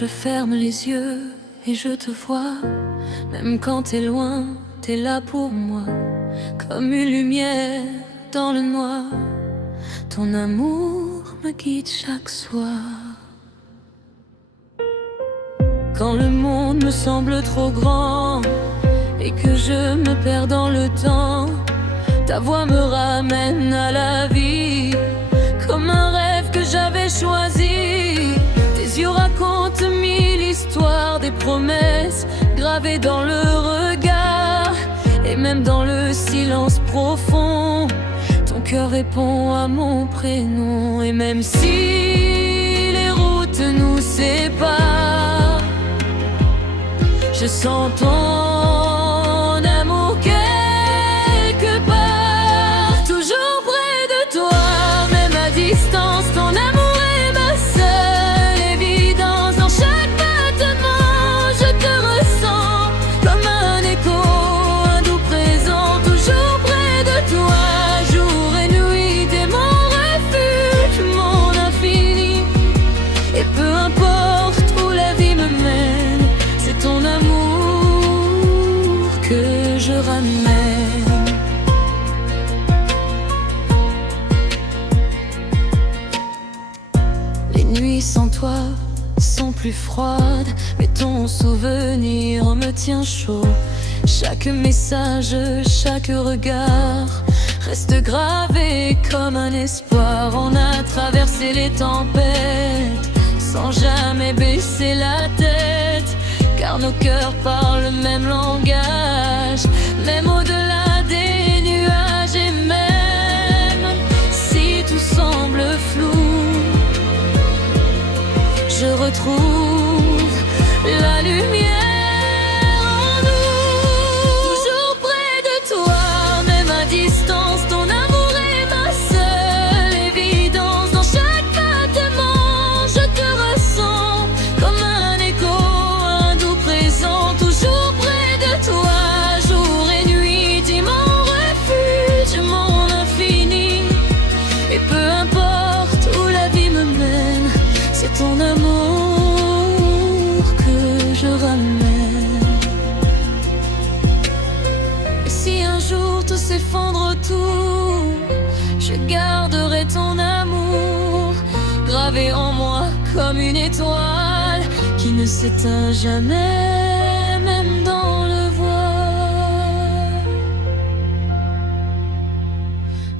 Je ferme les yeux et je te vois. Même quand t'es loin, t'es là pour moi. Comme une lumière dans le noir, ton amour me guide chaque soir. Quand le monde me semble trop grand et que je me perds dans le temps, ta voix me ramène à la vie, comme un rêve que j'avais choisi. Tes yeux racontent mille histoires, des promesses gravées dans le regard. Et même dans le silence profond, ton cœur répond à mon prénom. Et même si les routes nous séparent, je sens ton amour quelque part. Toujours près de toi, même à distance, ton amour est ma seule évidence. Dans chaque battement, je te ressens comme un écho, un doux présent. Toujours près de toi, jour et nuit, t'es mon refuge, mon infini. Et peu importe où la vie me mène, c'est ton amour que je ramène. Les nuits sans toi sont plus froides, mais ton souvenir me tient chaud. Chaque message, chaque regard reste gravé comme un espoir. On a traversé les tempêtes sans jamais baisser la tête, car nos cœurs parlent le même langage, même au-delà des nuages. Et même si tout semble flou, je retrouve la lumière en nous. Toujours près de toi, même à distance, ton amour est ma seule évidence. Dans chaque battement, je te ressens comme un écho, un doux présent. Toujours près de toi, jour et nuit, t'es mon refuge, mon infini. Et peu importe où la vie me mène, c'est ton amour que je ramène. Et si un jour tout s'effondre tout, je garderai ton amour gravé en moi comme une étoile qui ne s'éteint jamais, même dans le voile.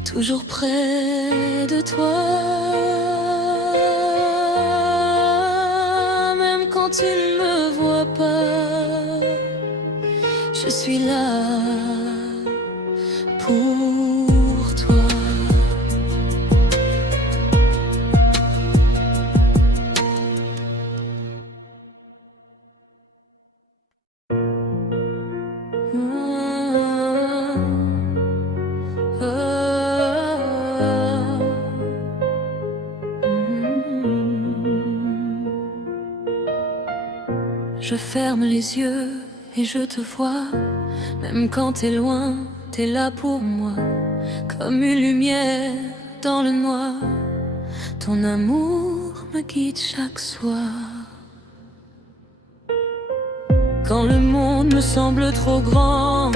Toujours près de toi, même quand tu ne me vois pas, je suis là pour toi. Je ferme les yeux et je te vois. Même quand t'es loin, t'es là pour moi. Comme une lumière dans le noir, ton amour me guide chaque soir. Quand le monde me semble trop grand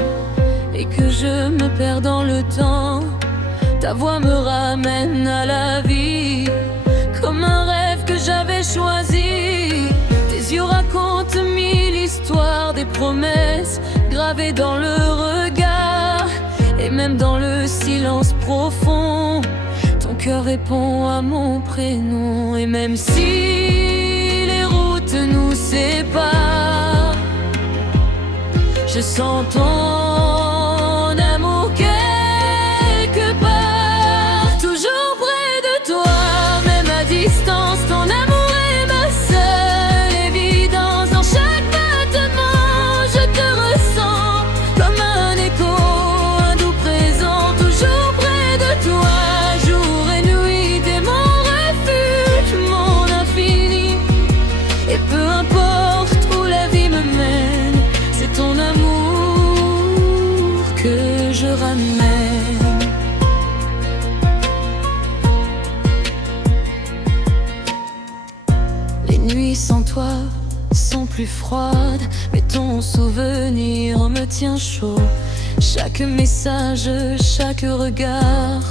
et que je me perds dans le temps, ta voix me ramène à la vie, comme un rêve que j'avais choisi. Tes yeux racontent mille histoires, des promesses gravées dans le regard. Et même dans le silence profond, ton cœur répond à mon prénom. Et même si les routes nous séparent, je sens ton amour quelque part. Toujours près de toi, même à distance, ton amour est ma seule évidence. Dans chaque battement, je te ressens comme un écho, un doux présent. Toujours près de toi, jour et nuit, t'es mon refuge, mon infini. Et peu importe où la vie me mène, c'est ton amour plus froide, mais ton souvenir me tient chaud. Chaque message, chaque regard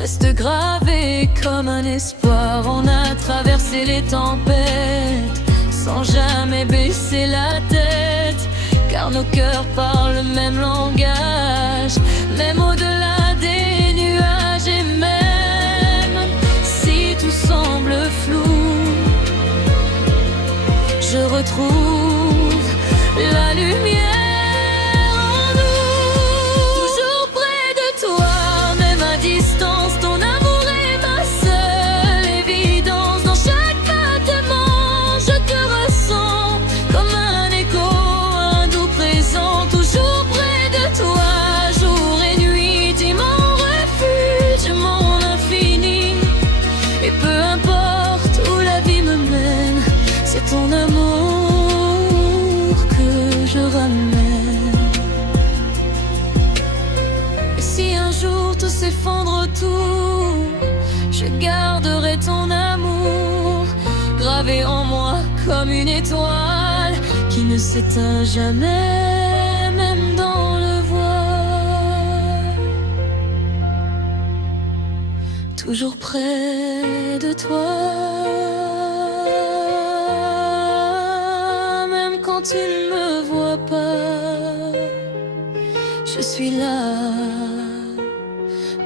reste gravé comme un espoir. On a traversé les tempêtes sans jamais baisser la tête, car nos cœurs parlent le même langage, même au-delà des nuages. Et même si tout semble flou, je retrouve la lumière. Ton amour que je ramène. Et si un jour tout s'effondre autour, je garderai ton amour gravé en moi comme une étoile qui ne s'éteint jamais, même dans le voile. Toujours près de toi, quand tu ne me vois pas, je suis là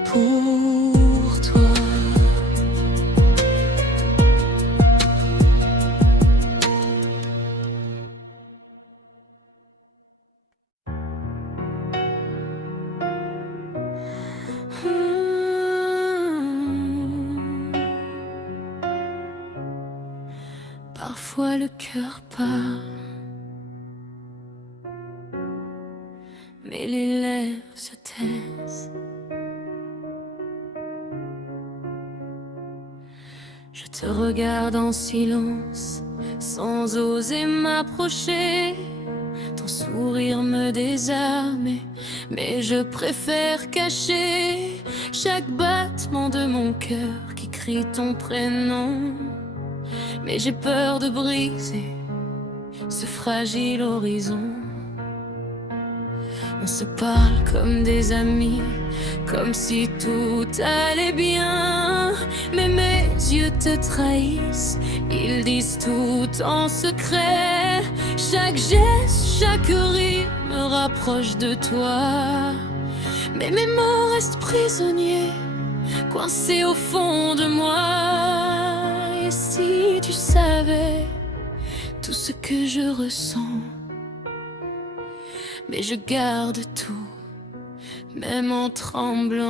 pour toi. Parfois le cœur part, mais les lèvres se taisent. Je te regarde en silence, sans oser m'approcher. Ton sourire me désarme, mais je préfère cacher chaque battement de mon cœur qui crie ton prénom. Mais j'ai peur de briser ce fragile horizon. On se parle comme des amis, comme si tout allait bien. Mais mes yeux te trahissent, ils disent tout en secret. Chaque geste, chaque rire me rapproche de toi. Mais mes mots restent prisonniers, coincés au fond de moi. Et si tu savais tout ce que je ressens, mais je garde tout, même en tremblant.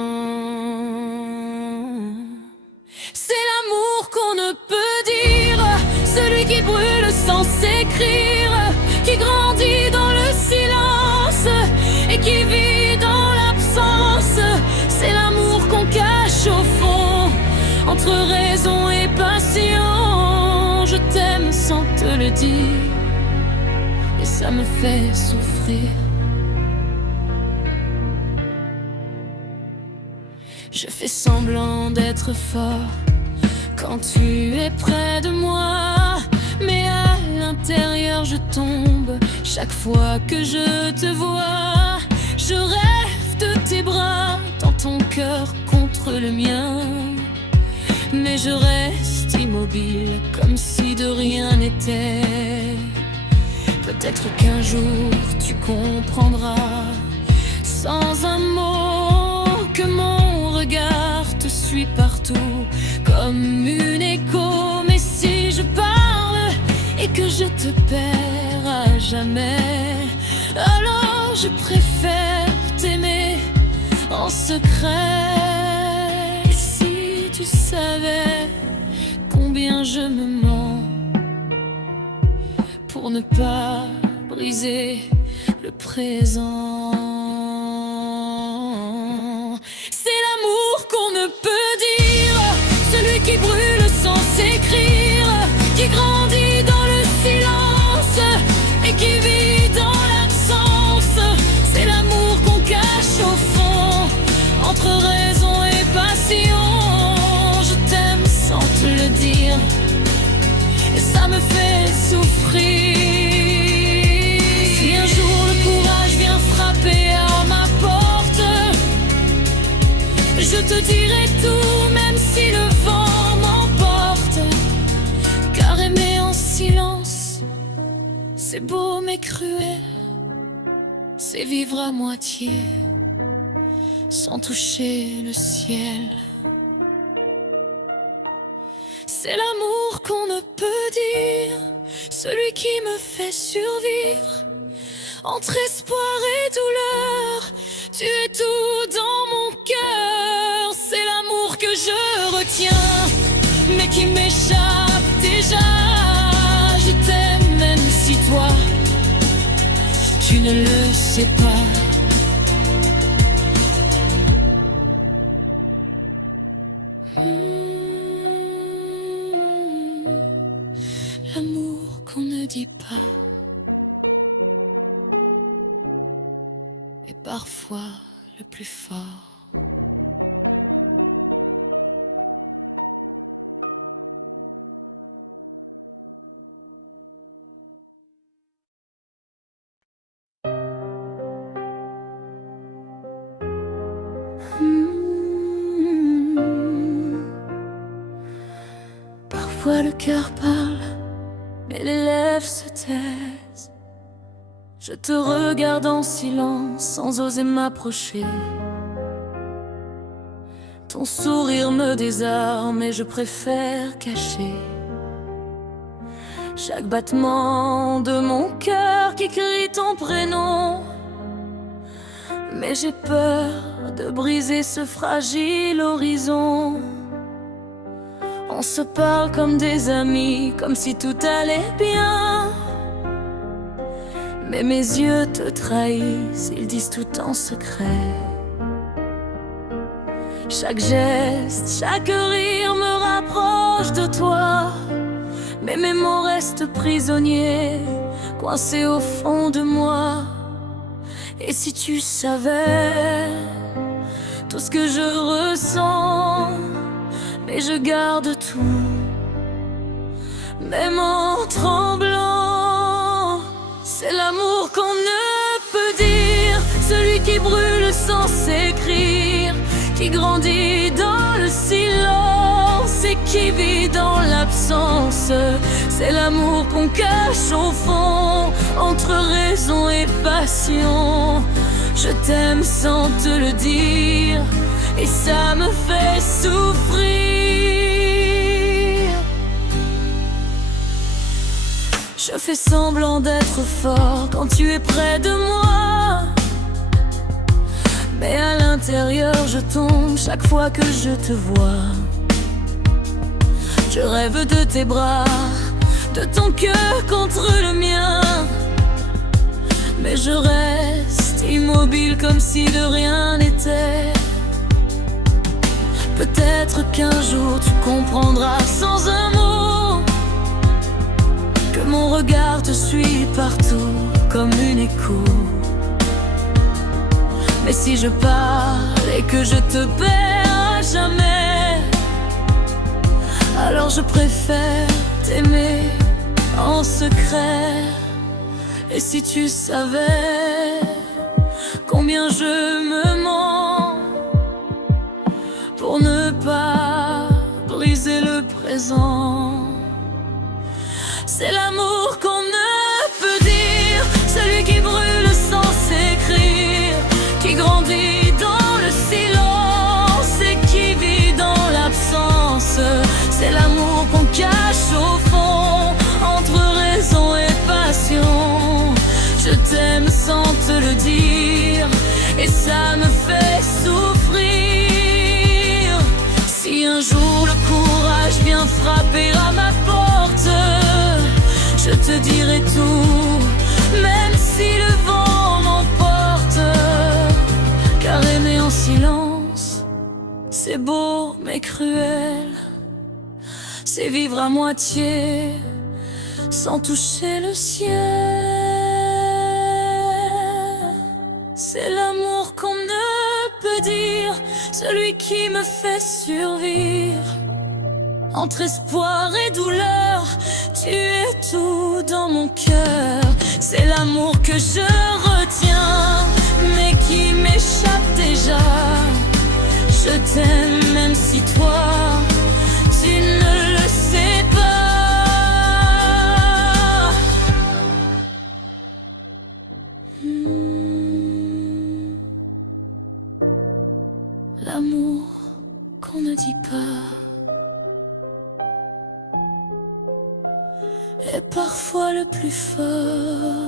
C'est l'amour qu'on ne peut dire, celui qui brûle sans s'écrire, qui grandit dans le silence et qui vit dans l'absence. C'est l'amour qu'on cache au fond, entre raison et passion. Je t'aime sans te le dire, et ça me fait souffrir. Je fais semblant d'être fort quand tu es près de moi, mais à l'intérieur je tombe chaque fois que je te vois. Je rêve de tes bras dans ton cœur contre le mien, mais je reste immobile comme si de rien n'était. Peut-être qu'un jour tu comprendras sans un mot que mon regard te suit partout comme une écho. Mais si je parle et que je te perds à jamais, alors je préfère t'aimer en secret. Si tu savais combien je me mens pour ne pas briser le présent. C'est l'amour qu'on ne peut dire, celui qui brûle sans s'écrire, qui grandit dans le silence et qui vit dans l'absence. C'est l'amour qu'on cache au fond, entre raison et passion. Je t'aime sans te le dire, et ça me fait souffrir. C'est beau mais cruel, c'est vivre à moitié, sans toucher le ciel. C'est l'amour qu'on ne peut dire, celui qui me fait survivre. Entre espoir et douleur, tu es tout dans mon cœur. C'est l'amour que je retiens, mais qui m'échappe déjà. Je t'aime même si toi, tu ne le sais pas. L'amour qu'on ne dit pas est parfois le plus fort. Parfois le cœur parle, mais les lèvres se taisent. Je te regarde en silence, sans oser m'approcher. Ton sourire me désarme et je préfère cacher chaque battement de mon cœur qui crie ton prénom. Mais j'ai peur de briser ce fragile horizon. On se parle comme des amis, comme si tout allait bien. Mais mes yeux te trahissent, ils disent tout en secret. Chaque geste, chaque rire me rapproche de toi. Mais mes mots restent prisonniers, coincés au fond de moi. Et si tu savais tout ce que je ressens, mais je garde tout, même en tremblant. C'est l'amour qu'on ne peut dire, celui qui brûle sans s'écrire, qui grandit dans le silence et qui vit dans l'absence. C'est l'amour qu'on cache au fond, entre raison et passion. Je t'aime sans te le dire, et ça me fait souffrir. Je fais semblant d'être fort quand tu es près de moi, mais à l'intérieur je tombe chaque fois que je te vois. Je rêve de tes bras, de ton cœur contre le mien, mais je reste immobile comme si de rien n'était. Peut-être qu'un jour tu comprendras sans un mot que mon regard te suit partout comme une écho. Mais si je parle et que je te perds à jamais, alors je préfère t'aimer en secret. Et si tu savais combien je me mens pour ne pas briser le présent. C'est l'amour qu'on ne peut dire, celui qui brûle sans s'écrire, qui grandit dans le silence et qui vit dans l'absence. C'est l'amour qu'on cache au fond, entre raison et passion. Je t'aime sans te le dire, et ça me fait souffrir. Si un jour le courage vient frapper à ma porte, je te dirai tout, même si le vent m'emporte. Car aimer en silence, c'est beau mais cruel. C'est vivre à moitié, sans toucher le ciel. C'est l'amour qu'on ne peut dire, celui qui me fait survivre. Entre espoir et douleur, tu es tout dans mon cœur. C'est l'amour que je retiens, mais qui m'échappe déjà. Je t'aime même si toi, tu ne le sais pas. est parfois le plus fort.